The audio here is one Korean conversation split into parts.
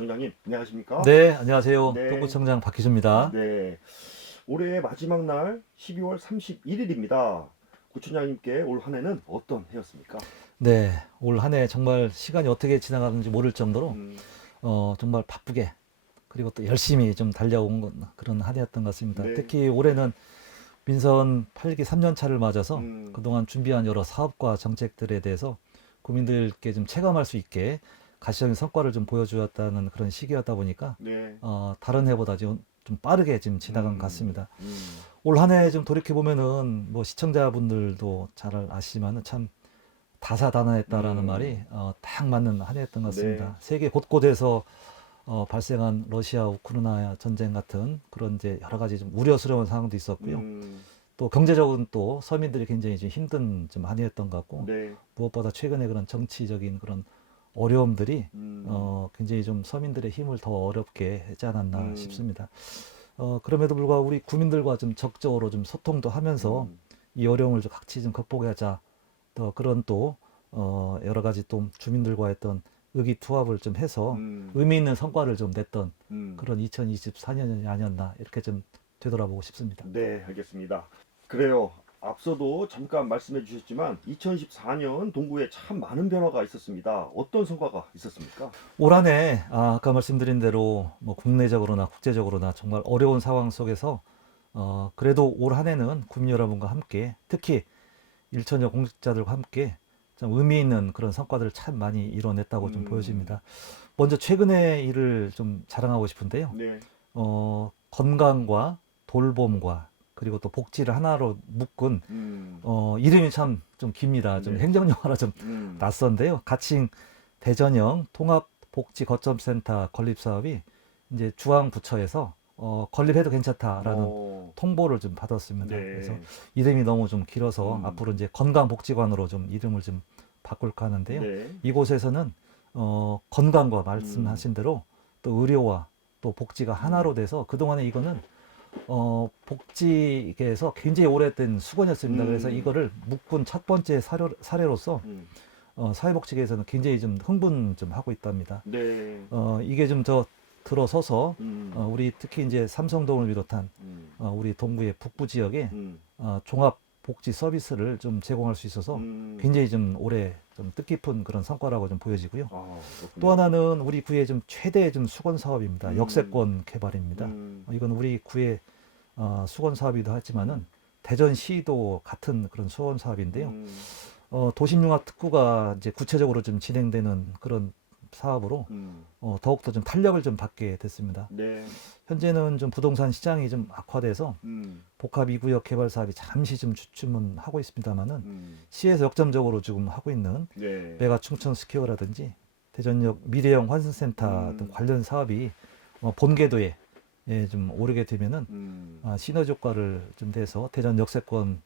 청장님, 안녕하십니까? 네, 안녕하세요. 네, 동구청장 박희주입니다. 네. 올해 마지막 날 12월 31일입니다. 구청장님께 올 한 해는 어떤 해였습니까? 네, 올 한 해 정말 시간이 어떻게 지나가는지 모를 정도로 음, 정말 바쁘게 그리고 또 열심히 좀 달려온 그런 한 해였던 것 같습니다. 네, 특히 올해는 민선 8기 3년 차를 맞아서 음, 그동안 준비한 여러 사업과 정책들에 대해서 국민들께 좀 체감할 수 있게 가시적인 성과를 좀 보여주었다는 그런 시기였다 보니까 네, 다른 해보다 좀 빠르게 지금 지나간 것 음, 같습니다. 음, 올 한 해 좀 돌이켜 보면은 뭐 시청자분들도 잘 아시지만은 참 다사다난했다라는 말이 음, 딱 맞는 한 해였던 것 네, 같습니다. 세계 곳곳에서 발생한 러시아 우크라이나 전쟁 같은 그런 이제 여러 가지 좀 우려스러운 상황도 있었고요. 음, 또 경제적으로는 또 서민들이 굉장히 좀 힘든 좀 한 해였던 것 같고, 네, 무엇보다 최근에 그런 정치적인 그런 어려움들이 음, 굉장히 좀 서민들의 힘을 더 어렵게 하지 않았나 음, 싶습니다. 그럼에도 불구하고 우리 국민들과 좀 적극적으로 좀 소통도 하면서 음, 이 어려움을 좀 같이 좀 극복하자. 또 그런 또 여러 가지 또 주민들과 했던 의기투합을 좀 해서 음, 의미 있는 성과를 좀 냈던 음. 그런 2024년이 아니었나 이렇게 좀 되돌아보고 싶습니다. 네, 알겠습니다. 그래요. 앞서도 잠깐 말씀해 주셨지만 2014년 동구에 참 많은 변화가 있었습니다. 어떤 성과가 있었습니까? 올 한해 아까 말씀드린 대로 뭐 국내적으로나 국제적으로나 정말 어려운 상황 속에서 그래도 올 한해는 국민 여러분과 함께 특히 일천여 공직자들과 함께 좀 의미 있는 그런 성과들을 참 많이 이뤄냈다고 좀 음, 보여집니다. 먼저 최근의 일을 좀 자랑하고 싶은데요. 네, 건강과 돌봄과 그리고 또 복지를 하나로 묶은 음, 이름이 참 좀 깁니다. 좀 네, 행정용어라 좀 음, 낯선데요. 가칭 대전형 통합복지거점센터 건립 사업이 이제 중앙부처에서 건립해도 괜찮다라는 어, 통보를 좀 받았습니다. 그래서 네, 이름이 너무 좀 길어서 음, 앞으로 이제 건강복지관으로 좀 이름을 좀 바꿀까 하는데요. 네, 이곳에서는 건강과 음, 말씀하신 대로 또 의료와 또 복지가 하나로 음, 돼서 그동안에 이거는 복지계에서 굉장히 오래된 수건이었습니다. 그래서 음, 이거를 묶은 첫 번째 사례로서 음, 사회복지계에서는 굉장히 좀 흥분 좀 하고 있답니다. 네, 이게 좀 더 들어서서 음, 우리 특히 이제 삼성동을 비롯한 음, 우리 동구의 북부 지역에 음, 종합 복지 서비스를 좀 제공할 수 있어서 음, 굉장히 좀 올해 좀 뜻깊은 그런 성과라고 좀 보여지고요. 아, 또 그렇군요. 하나는 우리 구의 좀 최대 좀 수건 사업입니다. 음, 역세권 개발입니다. 음, 이건 우리 구의 수건 사업이기도 하지만은 음, 대전시도 같은 그런 수건 사업인데요. 음, 도심융합 특구가 이제 구체적으로 좀 진행되는 그런 사업으로 음, 더욱더 좀 탄력을 좀 받게 됐습니다. 네, 현재는 좀 부동산 시장이 좀 악화돼서 음, 복합 2구역 개발 사업이 잠시 좀 주춤은 하고 있습니다만은 음, 시에서 역점적으로 지금 하고 있는 네, 메가 충청 스퀘어라든지 대전역 미래형 환승센터 등 음, 관련 사업이 본궤도에 좀 오르게 되면은 음, 시너지 효과를 좀 내서 대전 역세권이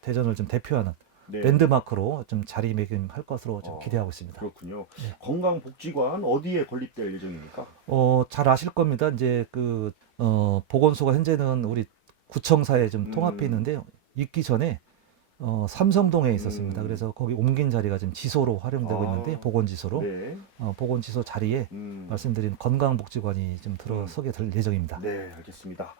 대전을 좀 대표하는 네. 랜드마크로 좀 자리매김할 것으로 좀 기대하고 있습니다. 그렇군요. 네. 건강복지관 어디에 건립될 예정입니까? 잘 아실 겁니다. 이제 보건소가 현재는 우리 구청사에 좀 통합해 음, 있는데요. 있기 전에 삼성동에 있었습니다. 음, 그래서 거기 옮긴 자리가 지금 지소로 활용되고 있는데 아, 보건지소로 네, 보건지소 자리에 음, 말씀드린 건강복지관이 좀 음, 들어서게 될 예정입니다. 네, 알겠습니다.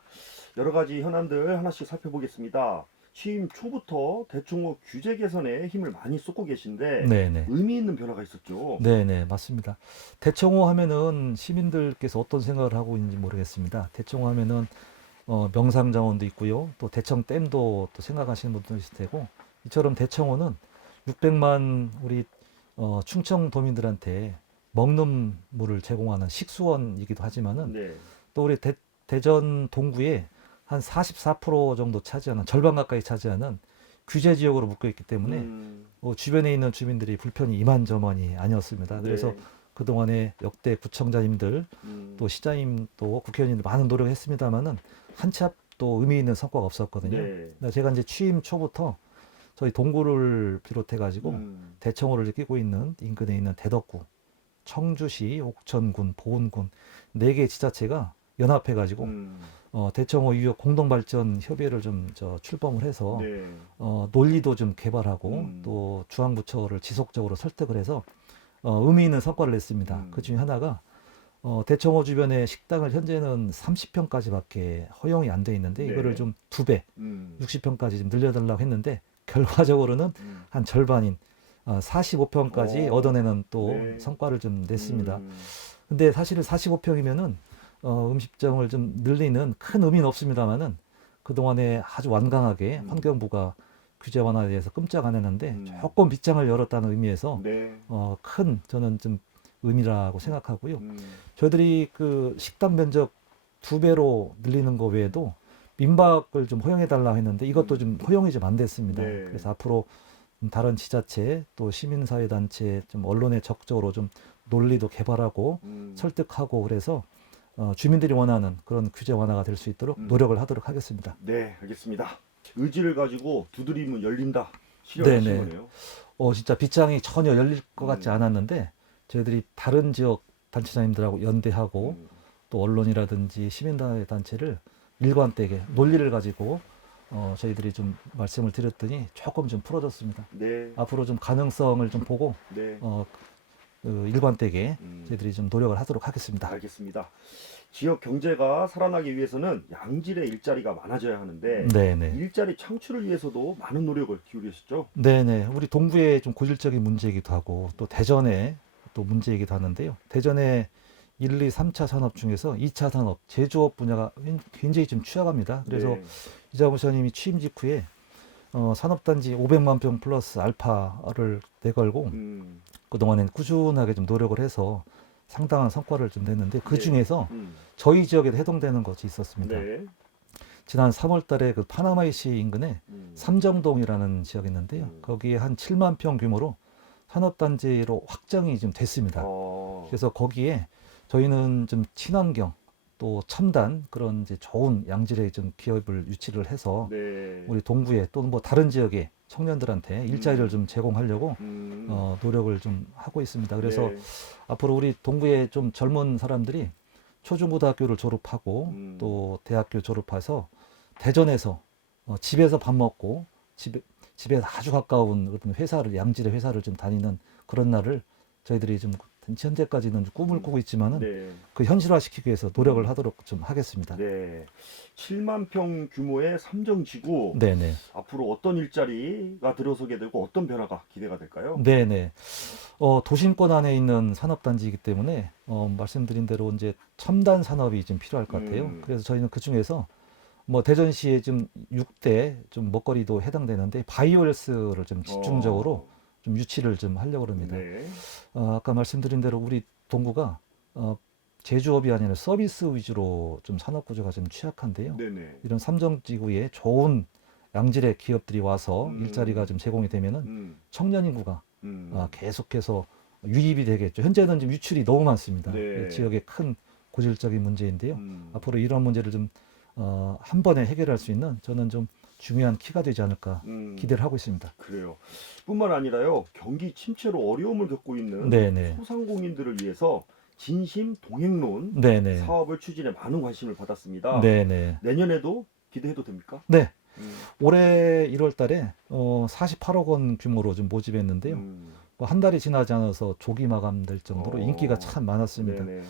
여러 가지 현안들 하나씩 살펴보겠습니다. 취임 초부터 대충 규제 개선에 힘을 많이 쏟고 계신데 네네. 의미 있는 변화가 있었죠. 네네, 맞습니다. 대청호 하면은 시민들께서 어떤 생각을 하고 있는지 모르겠습니다. 대청호 하면은 명상정원도 있고요. 또 대청댐도 또 생각하시는 분도 있을 테고, 이처럼 대청호는 600만 우리 충청도민들한테 먹는 물을 제공하는 식수원이기도 하지만은 네, 또 우리 대전 동구에 한 44% 정도 차지하는 절반 가까이 차지하는 규제 지역으로 묶여 있기 때문에 주변에 있는 주민들이 불편이 이만저만이 아니었습니다. 그래서 네, 그동안에 역대 구청장님들 또 음, 시장님 또 국회의원님들 많은 노력을 했습니다만은 한치 앞도 의미 있는 성과가 없었거든요. 네, 그래서 제가 이제 취임 초부터 저희 동구를 비롯해 가지고 음, 대청호를 끼고 있는 인근에 있는 대덕구, 청주시, 옥천군, 보은군 네 개 지자체가 연합해 가지고 음, 대청호 유역 공동발전 협의회를 좀 출범을 해서 네, 논리도 좀 개발하고 음, 또 중앙부처를 지속적으로 설득을 해서 의미 있는 성과를 냈습니다. 그 음, 중에 하나가 대청호 주변에 식당을 현재는 30평까지밖에 허용이 안 돼 있는데 네. 이거를 좀 2배, 음. 60평까지 좀 늘려달라고 했는데 결과적으로는 한 절반인 45평까지 어. 얻어내는 또 네. 성과를 좀 냈습니다. 음. 근데 사실은 45평이면은 음식점을 좀 늘리는 큰 의미는 없습니다만은 그동안에 아주 완강하게 환경부가 규제 완화에 대해서 끔짝 안 했는데 조금 빗장을 열었다는 의미에서 네. 큰 저는 좀 의미라고 생각하고요. 음. 저희들이 그 식당 면적 2배로 늘리는 거 외에도 민박을 좀 허용해 달라고 했는데 이것도 좀 허용이 좀 안 됐습니다. 네. 그래서 앞으로 다른 지자체 또 시민사회 단체 좀 언론에 적극적으로 좀 논리도 개발하고 설득하고 그래서 주민들이 원하는 그런 규제 완화가 될 수 있도록 노력을 하도록 하겠습니다. 네, 알겠습니다. 의지를 가지고 두드리면 열린다. 네네. 실현하신 거네요. 진짜 빗장이 전혀 열릴 것 같지 않았는데 저희들이 다른 지역 단체장님들하고 연대하고 또 언론이라든지 시민단체 단체를 일관되게 논리를 가지고 저희들이 좀 말씀을 드렸더니 조금 좀 풀어졌습니다. 네. 앞으로 좀 가능성을 좀 보고 네. 일관되게 저희들이 좀 노력을 하도록 하겠습니다. 알겠습니다. 지역 경제가 살아나기 위해서는 양질의 일자리가 많아져야 하는데 네네. 일자리 창출을 위해서도 많은 노력을 기울이셨죠? 네네. 우리 동구의 좀 고질적인 문제이기도 하고 또 대전에 또 문제이기도 하는데요. 대전의 1, 2, 3차 산업 중에서 2차 산업, 제조업 분야가 굉장히 좀 취약합니다. 그래서 네. 이장우 시장님이 취임 직후에 산업단지 500만 평 플러스 알파를 내걸고 그동안엔 꾸준하게 좀 노력을 해서 상당한 성과를 좀 냈는데 그 중에서 저희 지역에도 해당되는 것이 있었습니다. 네. 지난 3월 달에 그 파나마이시 인근에 삼정동이라는 지역이 있는데요. 거기에 한 7만 평 규모로 산업단지로 확장이 좀 됐습니다. 그래서 거기에 저희는 좀 친환경 또 첨단 그런 이제 좋은 양질의 좀 기업을 유치를 해서 네. 우리 동구에 또는 뭐 다른 지역의 청년들한테 일자리를 좀 제공하려고 노력을 좀 하고 있습니다. 그래서 네. 앞으로 우리 동구의 좀 젊은 사람들이 초중고등학교를 졸업하고 또 대학교 졸업해서 대전에서 집에서 밥 먹고 집에서 아주 가까운 어떤 회사를 양질의 회사를 좀 다니는 그런 날을 저희들이 좀 현재까지는 꿈을 꾸고 있지만은 네. 그 현실화시키기 위해서 노력을 하도록 좀 하겠습니다. 네. 7만 평 규모의 삼정지구 네네. 앞으로 어떤 일자리가 들어서게 되고 어떤 변화가 기대가 될까요? 네네. 도심권 안에 있는 산업단지이기 때문에 말씀드린 대로 이제 첨단 산업이 좀 필요할 것 같아요. 그래서 저희는 그 중에서 뭐 대전시에 좀 6대 좀 먹거리도 해당되는데 바이오레스를 좀 집중적으로 좀 유치를 좀 하려고 합니다. 네. 아까 말씀드린 대로 우리 동구가 제조업이 아니라 서비스 위주로 좀 산업 구조가 좀 취약한데요. 네네. 이런 삼정지구에 좋은 양질의 기업들이 와서 일자리가 좀 제공이 되면은 청년 인구가 계속해서 유입이 되겠죠. 현재는 지금 유출이 너무 많습니다. 네. 지역의 큰 고질적인 문제인데요. 앞으로 이런 문제를 좀 한 번에 해결할 수 있는 저는 좀 중요한 키가 되지 않을까 기대를 하고 있습니다. 그래요. 뿐만 아니라요. 경기 침체로 어려움을 겪고 있는 네네. 소상공인들을 위해서 진심 동행론 네네. 사업을 추진해 많은 관심을 받았습니다. 네네. 내년에도 기대해도 됩니까? 네. 올해 1월 달에 48억 원 규모로 좀 모집했는데요. 한 달이 지나지 않아서 조기 마감될 정도로 인기가 참 많았습니다. 네네.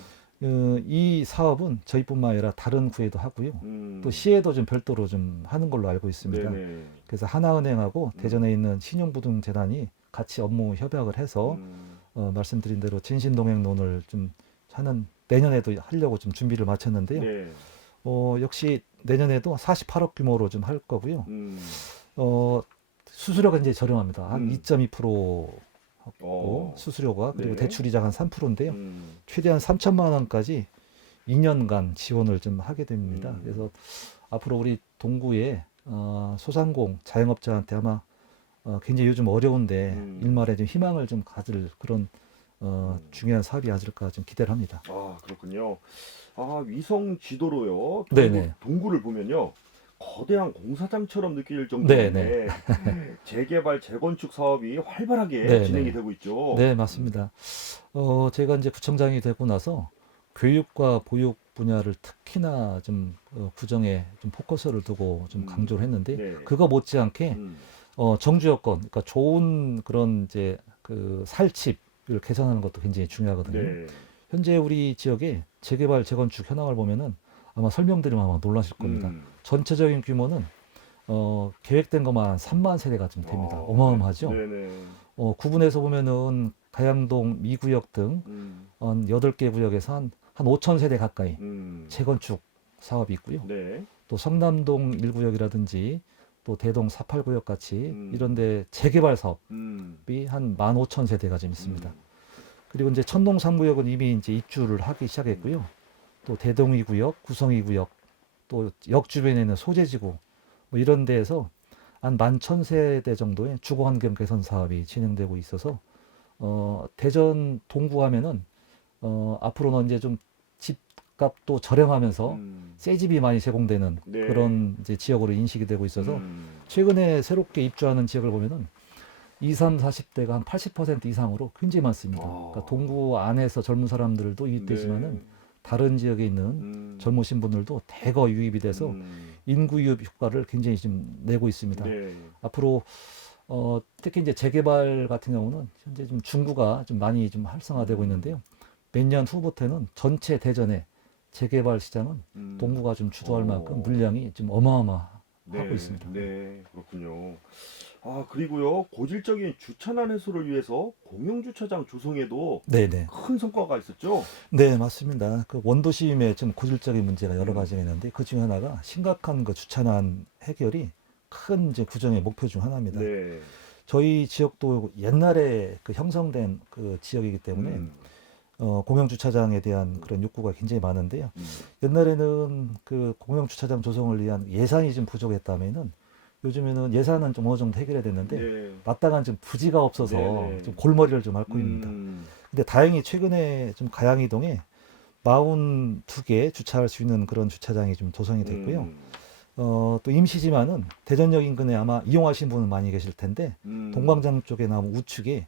이 사업은 저희뿐만 아니라 다른 구에도 하고요. 또 시에도 좀 별도로 좀 하는 걸로 알고 있습니다. 네네. 그래서 하나은행하고 대전에 있는 신용부동재단이 같이 업무 협약을 해서 말씀드린 대로 진신동행론을 좀 하는 내년에도 하려고 좀 준비를 마쳤는데요. 네. 역시 내년에도 48억 규모로 좀 할 거고요. 수수료가 이제 저렴합니다. 한 2.2% 하고 수수료가 그리고 네. 대출이자 한 3%인데요. 최대한 3천만 원까지 2년간 지원을 좀 하게 됩니다. 그래서 앞으로 우리 동구의 소상공 자영업자한테 아마 굉장히 요즘 어려운데 일말에 좀 희망을 좀 가질 그런 중요한 사업이 아닐까 좀 기대를 합니다. 아, 그렇군요. 아, 위성 지도로요. 네네. 동구를 보면요. 거대한 공사장처럼 느낄 정도인데 재개발, 재건축 사업이 활발하게 네네. 진행이 되고 있죠. 네, 맞습니다. 제가 이제 구청장이 되고 나서 교육과 보육 분야를 특히나 좀 구정에 좀 포커스를 두고 좀 강조를 했는데 네. 그거 못지않게 정주 여건, 그러니까 좋은 그런 이제 그 살집을 개선하는 것도 굉장히 중요하거든요. 네. 현재 우리 지역에 재개발, 재건축 현황을 보면은 아마 설명드리면 아마 놀라실 겁니다. 전체적인 규모는 계획된 것만 3만 세대가 좀 됩니다. 어마어마하죠. 네네. 구분해서 보면은 가양동 2구역 등 한 8개 구역에서 한 5천 세대 가까이 재건축 사업이 있고요. 네. 또 성남동 1구역이라든지 또 대동 4, 8구역 같이 이런 데 재개발 사업이 한 15,000세대가 좀 있습니다. 그리고 이제 천동 3구역은 이미 이제 입주를 하기 시작했고요. 또 대동 2구역, 구성 2구역, 또 역 주변에 있는 소재지구 뭐 이런 데에서 한 11,000세대 정도의 주거 환경 개선 사업이 진행되고 있어서 대전 동구 하면은 앞으로는 이제 좀 집값도 저렴하면서 새 집이 많이 제공되는 네. 그런 이제 지역으로 인식이 되고 있어서 최근에 새롭게 입주하는 지역을 보면은 20, 40대가 한 80% 이상으로 굉장히 많습니다. 그러니까 동구 안에서 젊은 사람들도 유입되지만은 다른 지역에 있는 젊으신 분들도 대거 유입이 돼서 인구 유입 효과를 굉장히 좀 내고 있습니다. 네. 앞으로 특히 이제 재개발 같은 경우는 현재 좀 중구가 좀 많이 좀 활성화되고 있는데요. 몇 년 후부터는 전체 대전의 재개발 시장은 동구가 좀 주도할 만큼 물량이 좀 어마어마하고 있습니다. 네, 그렇군요. 아, 그리고요, 고질적인 주차난 해소를 위해서 공영주차장 조성에도 네네. 큰 성과가 있었죠? 네, 맞습니다. 그 원도심에 좀 고질적인 문제가 여러 가지가 있는데 그 중에 하나가 심각한 그 주차난 해결이 큰 이제 구정의 목표 중 하나입니다. 네. 저희 지역도 옛날에 그 형성된 그 지역이기 때문에 공영주차장에 대한 그런 욕구가 굉장히 많은데요. 옛날에는 그 공영주차장 조성을 위한 예산이 좀 부족했다면은 요즘에는 예산은 좀 어느 정도 해결이 됐는데 네. 마땅한 좀 부지가 없어서 네네. 좀 골머리를 좀 앓고 있습니다. 근데 다행히 최근에 좀 가양이동에 42개 주차할 수 있는 그런 주차장이 좀 조성이 됐고요. 또 임시지만은 대전역 인근에 아마 이용하신 분은 많이 계실 텐데 동광장 쪽에 나오면 우측에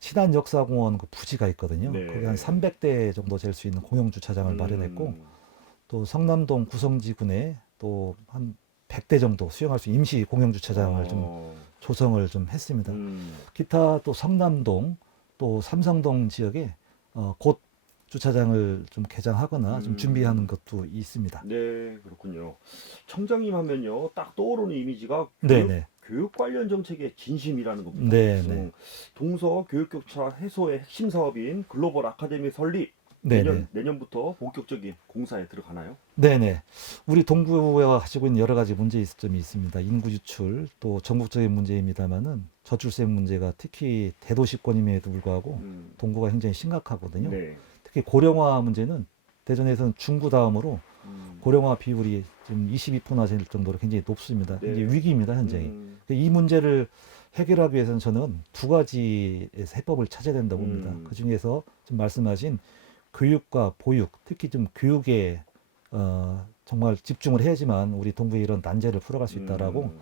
신안역사공원 그 부지가 있거든요. 네. 거기 한 300대 정도 될 수 있는 공영 주차장을 마련했고 또 성남동 구성지군에 또 한 100대 정도 수용할 수 있는 임시 공영 주차장을 좀 조성을 좀 했습니다. 기타 또 성남동 또 삼성동 지역에 곧 주차장을 좀 개장하거나 좀 준비하는 것도 있습니다. 네, 그렇군요. 청장님 하면요, 딱 떠오르는 이미지가 네네. 교육 관련 정책의 진심이라는 겁니다. 네네. 동서 교육격차 해소의 핵심 사업인 글로벌 아카데미 설립, 네네. 내년부터 본격적인 공사에 들어가나요? 네네. 우리 동구가 가지고 있는 여러 가지 문제점이 있습니다. 인구 유출, 또 전국적인 문제입니다만은 저출생 문제가 특히 대도시권임에도 불구하고 동구가 굉장히 심각하거든요. 네. 특히 고령화 문제는 대전에서는 중구 다음으로 고령화 비율이 지금 22%나 될 정도로 굉장히 높습니다. 네. 이제 위기입니다, 현재. 이 문제를 해결하기 위해서는 저는 두 가지의 해법을 찾아야 된다고 봅니다. 그 중에서 좀 말씀하신 교육과 보육, 특히 좀 교육에 정말 집중을 해야지만 우리 동구의 이런 난제를 풀어갈 수 있다라고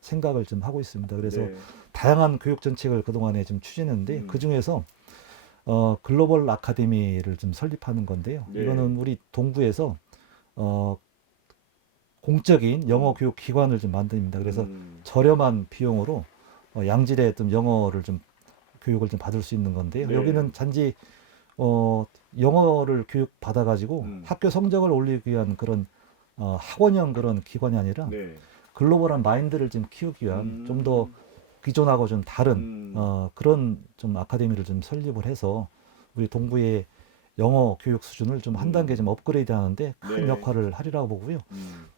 생각을 좀 하고 있습니다. 그래서 네. 다양한 교육 정책을 그동안에 좀 추진했는데 그 중에서 글로벌 아카데미를 좀 설립하는 건데요. 네. 이거는 우리 동구에서 공적인 영어 교육 기관을 좀 만듭니다. 그래서 저렴한 비용으로 양질의 좀 영어를 좀 교육을 좀 받을 수 있는 건데요. 네. 여기는 단지 영어를 교육 받아가지고 학교 성적을 올리기 위한 그런 학원형 그런 기관이 아니라 네. 글로벌한 마인드를 좀 키우기 위한 좀 더 기존하고 좀 다른 그런 좀 아카데미를 좀 설립을 해서 우리 동부의 영어 교육 수준을 좀 한 단계 좀 업그레이드 하는데 큰 네. 역할을 하리라고 보고요.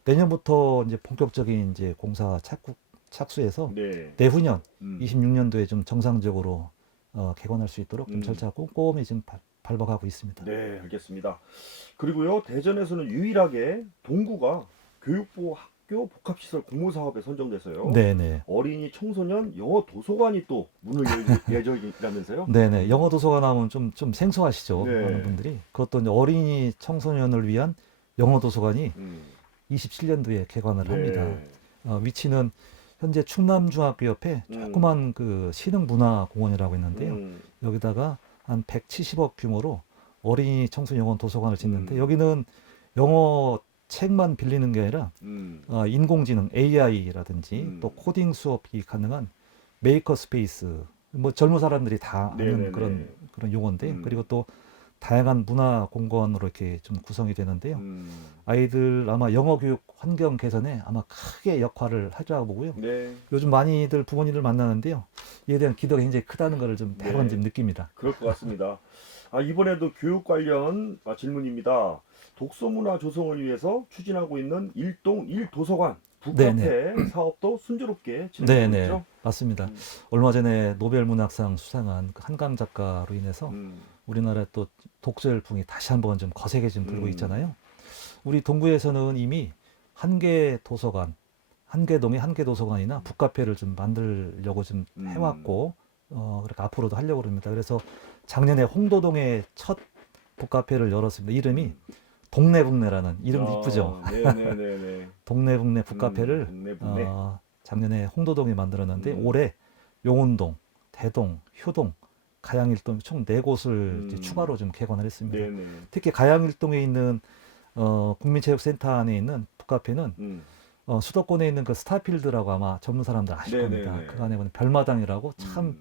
내년부터 이제 본격적인 이제 공사 착수해서 네. 내후년 26년도에 좀 정상적으로 개관할 수 있도록 좀 절차 꼼꼼히 지금 밟아가고 있습니다. 네, 알겠습니다. 그리고요, 대전에서는 유일하게 동구가 교육부 학교 복합시설 공모 사업에 선정돼서요. 네네. 어린이 청소년 영어 도서관이 또 문을 열 예정이라면서요? 네네. 영어 도서관 하면 좀 생소하시죠. 네. 많은 분들이. 그것도 이제 어린이 청소년을 위한 영어 도서관이 음. 27년도에 개관을 합니다. 네. 위치는 현재 충남중학교 옆에 조그만 그 신흥문화공원이라고 있는데요. 여기다가 한 170억 규모로 어린이 청소년 영어 도서관을 짓는데 여기는 영어 책만 빌리는 게 아니라 인공지능 AI라든지 또 코딩 수업이 가능한 메이커 스페이스 뭐 젊은 사람들이 다 아는 네네네. 그런 용어인데 그리고 또 다양한 문화 공간으로 이렇게 좀 구성이 되는데요. 음. 아이들 아마 영어 교육 환경 개선에 아마 크게 역할을 하리라고 보고요. 네. 요즘 많이들 부모님들 만나는데요. 이에 대한 기대가 굉장히 크다는 것을 좀 매번 네. 좀 느낍니다. 그럴 것 같습니다. 이번에도 교육 관련 질문입니다. 독서문화 조성을 위해서 추진하고 있는 일동 1도서관 북카페 사업도 순조롭게 진행되고 네네, 있죠? 맞습니다. 음. 얼마 전에 노벨 문학상 수상한 그 한강 작가로 인해서 음. 우리나라에 또 독서 열풍이 다시 한번 좀 거세게 좀 불고 음. 있잖아요. 우리 동구에서는 이미 한계 도서관, 한계동에 한계 도서관이나 북카페를 좀 만들려고 좀 해왔고, 그렇게 앞으로도 하려고 합니다. 그래서 작년에 홍도동에 첫 북카페를 열었습니다. 이름이 동네북네라는 이름도 이쁘죠. 네네네네. 동네북네 북카페를 동네북네. 작년에 홍도동에 만들었는데 음. 올해 용운동, 대동, 효동, 가양일동 총 4곳을 이제 추가로 좀 개관을 했습니다. 네네. 특히 가양일동에 있는 국민체육센터 안에 있는 북카페는 음. 수도권에 있는 그 스타필드라고 아마 젊은 사람들 아실 겁니다. 네네네. 그 안에 보면 별마당이라고 참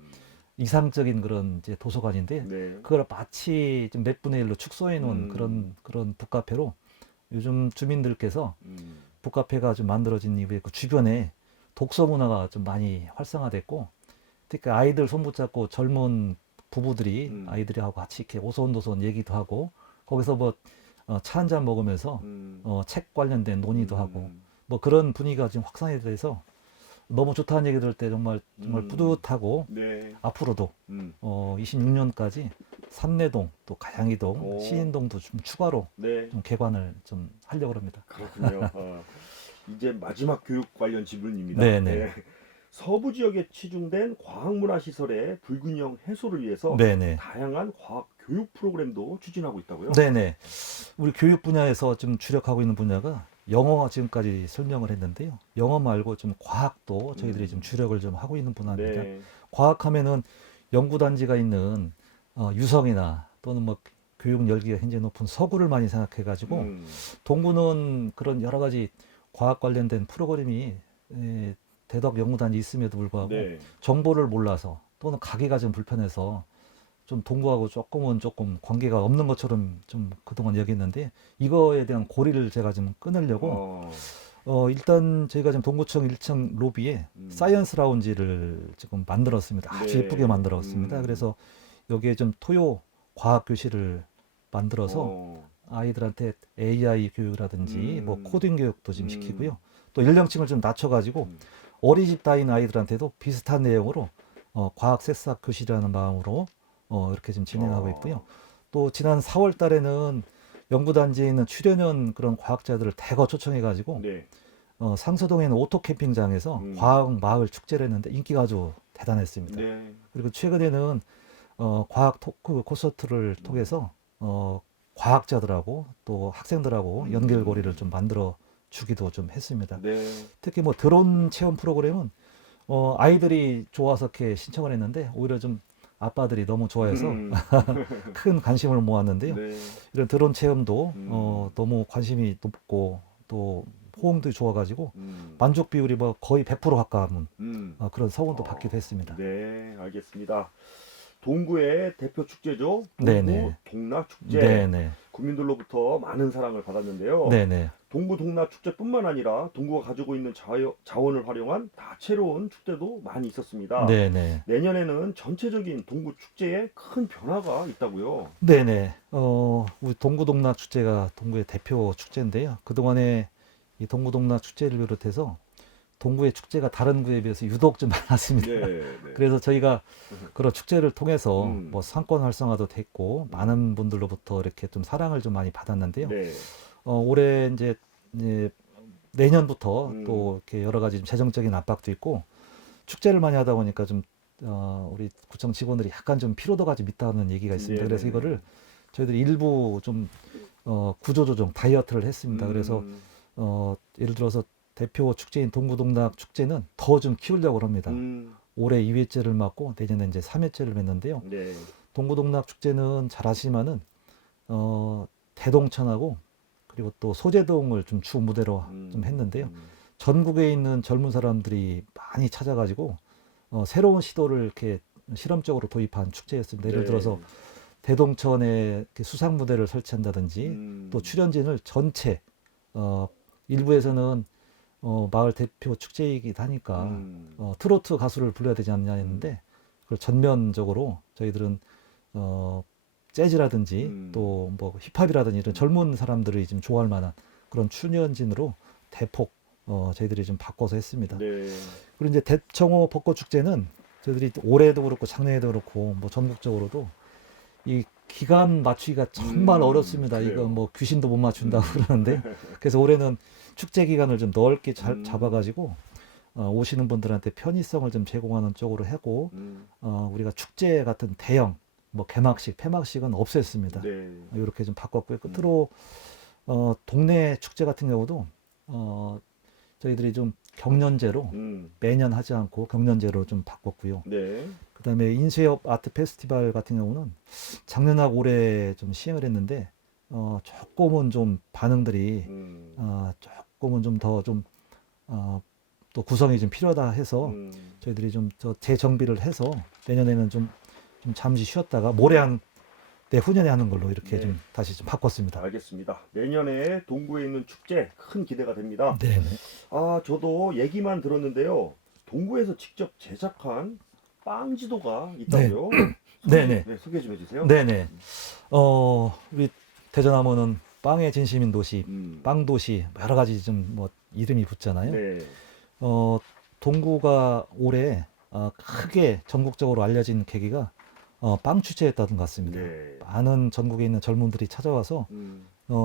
이상적인 그런 이제 도서관인데 네. 그걸 마치 좀 몇 분의 1로 축소해 놓은 그런 북카페로 요즘 주민들께서 음. 북카페가 좀 만들어진 이후에 그 주변에 독서 문화가 좀 많이 활성화됐고 특히 아이들 손 붙잡고 젊은 부부들이 아이들하고 같이 이렇게 오손도손 얘기도 하고 거기서 뭐 차 한 잔 먹으면서 책 관련된 논의도 하고 뭐 그런 분위기가 지금 확산이 돼서 너무 좋다는 얘기 들을 때 정말 뿌듯하고 네. 앞으로도 음. 26년까지 삼내동 또 가양이동 오. 시인동도 좀 추가로 네. 좀 개관을 좀 하려고 합니다. 그렇군요. 이제 마지막 교육 관련 질문입니다. 네네. 네. 서부 지역에 치중된 과학문화시설의 불균형 해소를 위해서 네네. 다양한 과학 교육 프로그램도 추진하고 있다고요? 네네. 우리 교육 분야에서 좀 주력하고 있는 분야가 영어 지금까지 설명을 했는데요. 영어 말고 좀 과학도 저희들이 좀 주력을 좀 하고 있는 분야입니다. 네. 과학하면은 연구단지가 있는 유성이나 또는 뭐 교육 열기가 굉장히 높은 서구를 많이 생각해가지고 동구는 그런 여러 가지 과학 관련된 프로그램이 대덕 연구단지 있음에도 불구하고 네. 정보를 몰라서 또는 가기가 좀 불편해서 좀 동구하고 조금 관계가 없는 것처럼 좀 그동안 여겼는데 이거에 대한 고리를 제가 좀 끊으려고 일단 저희가 지금 동구청 1층 로비에 사이언스 라운지를 지금 만들었습니다. 아주 네. 예쁘게 만들었습니다. 그래서 여기에 좀 토요 과학 교실을 만들어서 아이들한테 AI 교육이라든지 뭐 코딩 교육도 좀 시키고요. 또 연령층을 좀 낮춰가지고 어린이집 다니는 아이들한테도 비슷한 내용으로 과학 새싹 교실이라는 마음으로 이렇게 좀 진행하고 있고요. 또 지난 4월 달에는 연구단지에 있는 출연연 그런 과학자들을 대거 초청해가지고 네. 상서동에 있는 오토 캠핑장에서 과학 마을 축제를 했는데 인기가 아주 대단했습니다. 네. 그리고 최근에는 과학 토크 콘서트를 통해서 과학자들하고 또 학생들하고 연결고리를 좀 만들어 주기도 좀 했습니다. 네. 특히 뭐 드론 체험 프로그램은 아이들이 좋아서 이렇게 신청을 했는데 오히려 좀 아빠들이 너무 좋아해서 큰 관심을 모았는데요. 네. 이런 드론 체험도 너무 관심이 높고 또 호응도 좋아가지고 만족 비율이 뭐 거의 100% 가까운 그런 성원도 받기도 했습니다. 네, 알겠습니다. 동구의 대표 축제죠. 동구 네네. 동락축제. 네네. 국민들로부터 많은 사랑을 받았는데요. 네네. 동구 동락축제뿐만 아니라 동구가 가지고 있는 자원을 활용한 다채로운 축제도 많이 있었습니다. 네네. 내년에는 전체적인 동구 축제에 큰 변화가 있다고요. 네네. 우리 동구 동락 축제가 동구의 대표 축제인데요. 그동안에 이 동구 동락 축제를 비롯해서 동구의 축제가 다른 구에 비해서 유독 좀 많았습니다. 네, 네. 그래서 저희가 그런 축제를 통해서 뭐 음. 상권 활성화도 됐고 많은 분들로부터 이렇게 좀 사랑을 좀 많이 받았는데요. 네. 올해 이제 내년부터 음. 또 이렇게 여러 가지 좀 재정적인 압박도 있고 축제를 많이 하다 보니까 좀 우리 구청 직원들이 약간 좀 피로도가 좀 있다는 얘기가 있습니다. 네네네. 그래서 이거를 저희들이 일부 좀 구조조정 다이어트를 했습니다. 그래서 예를 들어서 대표 축제인 동구동락 축제는 더 좀 키우려고 합니다. 올해 2회째를 맞고 내년에 이제 3회째를 맺는데요. 네. 동구동락 축제는 잘 아시지만은 대동천하고 그리고 또 소재동을 좀 주 무대로 좀 했는데요. 전국에 있는 젊은 사람들이 많이 찾아가지고 새로운 시도를 이렇게 실험적으로 도입한 축제였습니다. 예를 네. 들어서 대동천에 이렇게 수상 무대를 설치한다든지 또 출연진을 전체 일부에서는 마을 대표 축제이기도 하니까 트로트 가수를 불러야 되지 않냐 했는데 그걸 전면적으로 저희들은 재즈라든지 또 뭐 힙합이라든지 이런 젊은 사람들이 좀 좋아할 만한 그런 출연진으로 대폭 저희들이 좀 바꿔서 했습니다. 네. 그리고 이제 대청호 벚꽃 축제는 저희들이 올해도 그렇고 작년에도 그렇고 뭐 전국적으로도 이 기간 맞추기가 정말 어렵습니다. 그래요. 이거 뭐 귀신도 못 맞춘다고 그러는데 그래서 올해는 축제 기간을 좀 넓게 잘 잡아가지고 오시는 분들한테 편의성을 좀 제공하는 쪽으로 하고 우리가 축제 같은 대형 뭐 개막식, 폐막식은 없앴습니다. 네. 이렇게 좀 바꿨고요. 끝으로 동네 축제 같은 경우도 저희들이 좀 경년제로 매년 하지 않고 경년제로 좀 바꿨고요. 네. 그다음에 인쇄업 아트 페스티벌 같은 경우는 작년하고 올해 좀 시행을 했는데 조금은 좀 반응들이 조금은 좀 더 좀 또 구성이 좀 필요하다 해서 저희들이 좀 재정비를 해서 내년에는 좀 잠시 쉬었다가 내후년에 하는 걸로 이렇게 네. 좀 다시 좀 바꿨습니다. 알겠습니다. 내년에 동구에 있는 축제 큰 기대가 됩니다. 네네. 저도 얘기만 들었는데요. 동구에서 직접 제작한 빵 지도가 있다고요. 네네. 네, 소개 좀 해주세요. 네네. 우리 대전하면은 빵의 진심인 도시, 빵 도시 여러 가지 좀 뭐 이름이 붙잖아요. 네. 동구가 올해 크게 전국적으로 알려진 계기가 빵 축제였던 것 같습니다. 네. 많은 전국에 있는 젊은들이 찾아와서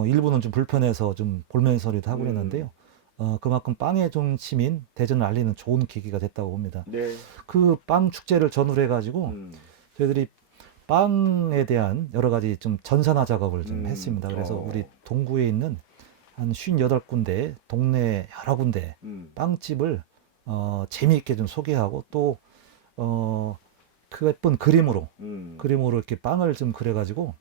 일부는 좀 불편해서 좀 볼멘 소리도 하고 그랬는데요. 그만큼 빵의 중심인 대전을 알리는 좋은 계기가 됐다고 봅니다. 네. 그 빵 축제를 전후로 해가지고 저희들이 빵에 대한 여러 가지 좀 전산화 작업을 좀 했습니다. 그래서 우리 동구에 있는 한 58군데 동네 여러 군데 빵집을 재미있게 좀 소개하고 또 그 예쁜 그림으로 이렇게 빵을 좀 그려가지고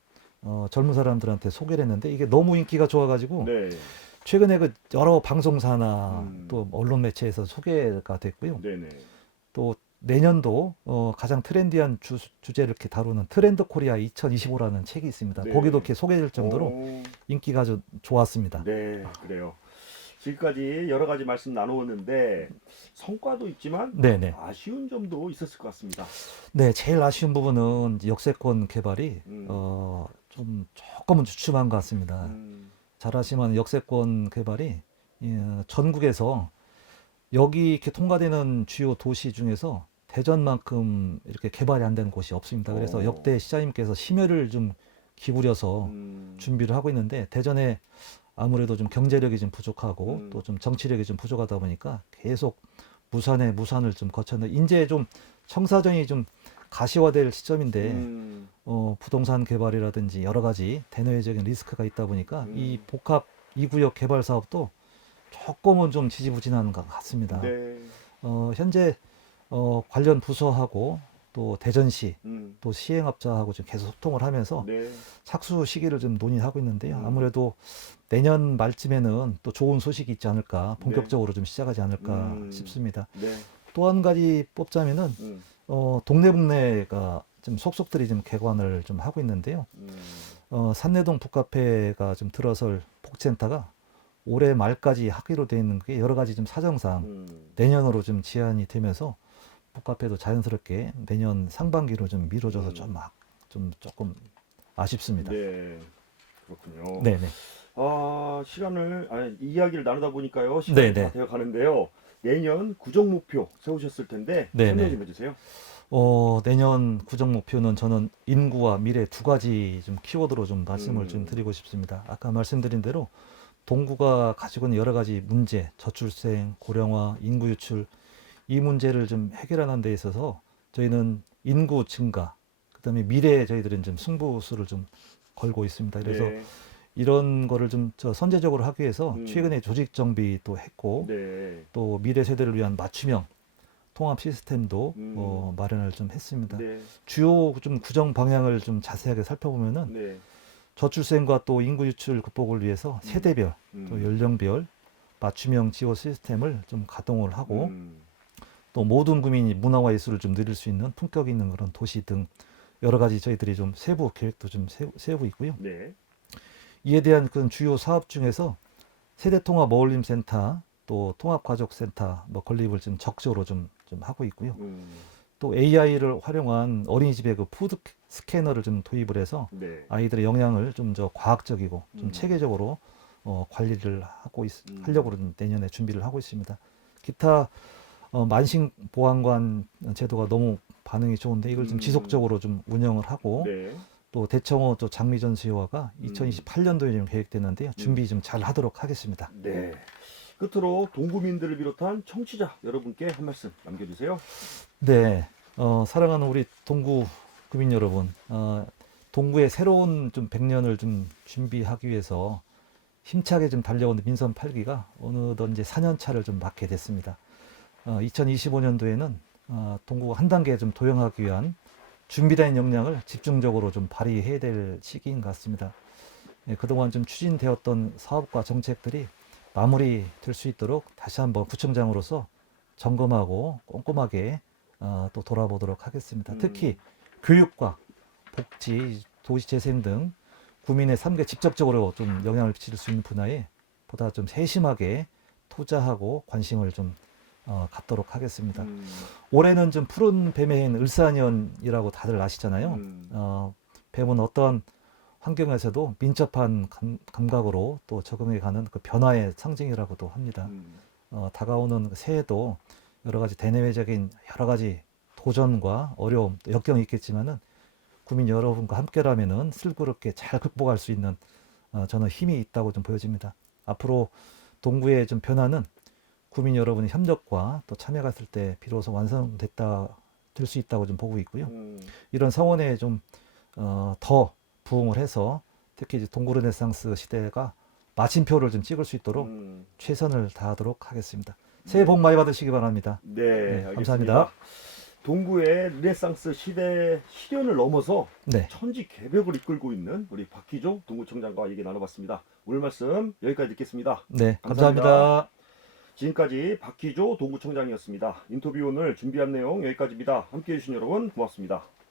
젊은 사람들한테 소개를 했는데 이게 너무 인기가 좋아가지고 네. 최근에 그 여러 방송사나 또 언론 매체에서 소개가 됐고요. 네네. 또 내년도 가장 트렌디한 주제를 이렇게 다루는 트렌드 코리아 2025라는 책이 있습니다. 네. 거기도 이렇게 소개될 정도로 오, 인기가 아주 좋았습니다. 네, 그래요. 지금까지 여러 가지 말씀 나누었는데 성과도 있지만 네네. 아쉬운 점도 있었을 것 같습니다. 네, 제일 아쉬운 부분은 이제 역세권 개발이 좀 조금은 주춤한 것 같습니다. 잘 아시면 역세권 개발이 전국에서 여기 이렇게 통과되는 주요 도시 중에서 대전만큼 이렇게 개발이 안 된 곳이 없습니다. 그래서 역대 시장님께서 심혈을 좀 기울여서 준비를 하고 있는데 대전에 아무래도 좀 경제력이 좀 부족하고 또 좀 정치력이 좀 부족하다 보니까 계속 무산을 좀 거쳤는데 이제 좀 청사정이 좀 가시화될 시점인데 부동산 개발이라든지 여러 가지 대내외적인 리스크가 있다 보니까 이 복합 2구역 개발 사업도 조금은 좀 지지부진한 것 같습니다. 네. 현재 관련 부서하고 또 대전시 또 시행업자하고 좀 계속 소통을 하면서 네. 착수 시기를 좀 논의하고 있는데요. 아무래도 내년 말쯤에는 또 좋은 소식이 있지 않을까, 본격적으로 좀 시작하지 않을까 싶습니다. 네. 또 한 가지 뽑자면은 동네북내가 좀 속속들이 좀 개관을 좀 하고 있는데요. 산내동 북카페가 좀 들어설 복지센터가 올해 말까지 하기로 되어 있는 게 여러 가지 좀 사정상 내년으로 좀 지연이 되면서 북카페도 자연스럽게 내년 상반기로 좀 미뤄져서 좀 조금 아쉽습니다. 네. 그렇군요. 네네. 이야기를 나누다 보니까요. 시간이 네네. 다 되어 가는데요. 내년 구정 목표 세우셨을 텐데 네네. 설명 좀 해주세요. 내년 구정 목표는 저는 인구와 미래 두 가지 좀 키워드로 좀 말씀을 좀 드리고 싶습니다. 아까 말씀드린 대로 동구가 가지고 있는 여러 가지 문제, 저출생, 고령화, 인구 유출 이 문제를 좀 해결하는 데 있어서 저희는 인구 증가, 그다음에 미래에 저희들은 좀 승부수를 좀 걸고 있습니다. 그래서 네. 이런 거를 좀 선제적으로 하기 위해서 최근에 조직 정비도 했고 네. 또 미래 세대를 위한 맞춤형 통합 시스템도 마련을 좀 했습니다. 네. 주요 좀 구정 방향을 좀 자세하게 살펴보면은 네. 저출생과 또 인구 유출 극복을 위해서 세대별 또 연령별 맞춤형 지원 시스템을 좀 가동을 하고 또 모든 국민이 문화와 예술을 좀 누릴 수 있는 품격 있는 그런 도시 등 여러 가지 저희들이 좀 세부 계획도 좀 세우고 있고요. 네. 이에 대한 그 주요 사업 중에서 세대통합 어울림센터, 또 통합가족센터 뭐 건립을 좀 적극적으로 좀 하고 있고요. 또 AI를 활용한 어린이집에 그 푸드 스캐너를 좀 도입을 해서 네. 아이들의 영양을 좀 더 과학적이고 좀 음. 체계적으로 관리를 하고 음. 하려고 내년에 준비를 하고 있습니다. 기타 만식 보안관 제도가 너무 반응이 좋은데 이걸 좀 지속적으로 좀 운영을 하고 네. 또 대청호 또 장미전 수요화가 2028년도에 좀 계획되는데요. 준비 좀 잘 하도록 하겠습니다. 네. 끝으로 동구민들을 비롯한 청취자 여러분께 한 말씀 남겨주세요. 네, 사랑하는 우리 동구 구민 여러분, 동구의 새로운 좀 100년을 좀 준비하기 위해서 힘차게 좀 달려온 민선 8기가 어느덧 이제 4년 차를 좀 맞게 됐습니다. 2025년도에는 동구가 한 단계 좀 도약하기 위한 준비된 역량을 집중적으로 좀 발휘해야 될 시기인 것 같습니다. 예, 그동안 좀 추진되었던 사업과 정책들이 마무리될 수 있도록 다시 한번 구청장으로서 점검하고 꼼꼼하게 또 돌아보도록 하겠습니다. 특히 교육과 복지, 도시재생 등 구민의 삶에 직접적으로 좀 영향을 미칠 수 있는 분야에 보다 좀 세심하게 투자하고 관심을 좀 갖도록 하겠습니다. 올해는 좀 푸른 뱀의 해인 을사년이라고 다들 아시잖아요. 뱀은 어떤 환경에서도 민첩한 감각으로 또 적응해가는 그 변화의 상징이라고도 합니다. 다가오는 새해도 여러 가지 대내외적인 여러 가지 도전과 어려움, 또 역경이 있겠지만은 구민 여러분과 함께라면은 슬그럽게 잘 극복할 수 있는 저는 힘이 있다고 좀 보여집니다. 앞으로 동구의 좀 변화는 구민 여러분의 협력과 또 참여가 있을 때 비로소 완성됐다 될 수 있다고 좀 보고 있고요. 이런 성원에 좀 더 부응을 해서 특히 이제 동구 르네상스 시대가 마침표를 좀 찍을 수 있도록 최선을 다하도록 하겠습니다. 새해 복 많이 받으시기 바랍니다. 네, 알겠습니다. 감사합니다. 동구의 르네상스 시대 시련을 넘어서 네. 천지개벽을 이끌고 있는 우리 박희조 동구청장과 얘기 나눠봤습니다. 오늘 말씀 여기까지 듣겠습니다. 네, 감사합니다. 감사합니다. 지금까지 박희조 동구청장이었습니다. 인터뷰 오늘 준비한 내용 여기까지입니다. 함께해 주신 여러분 고맙습니다.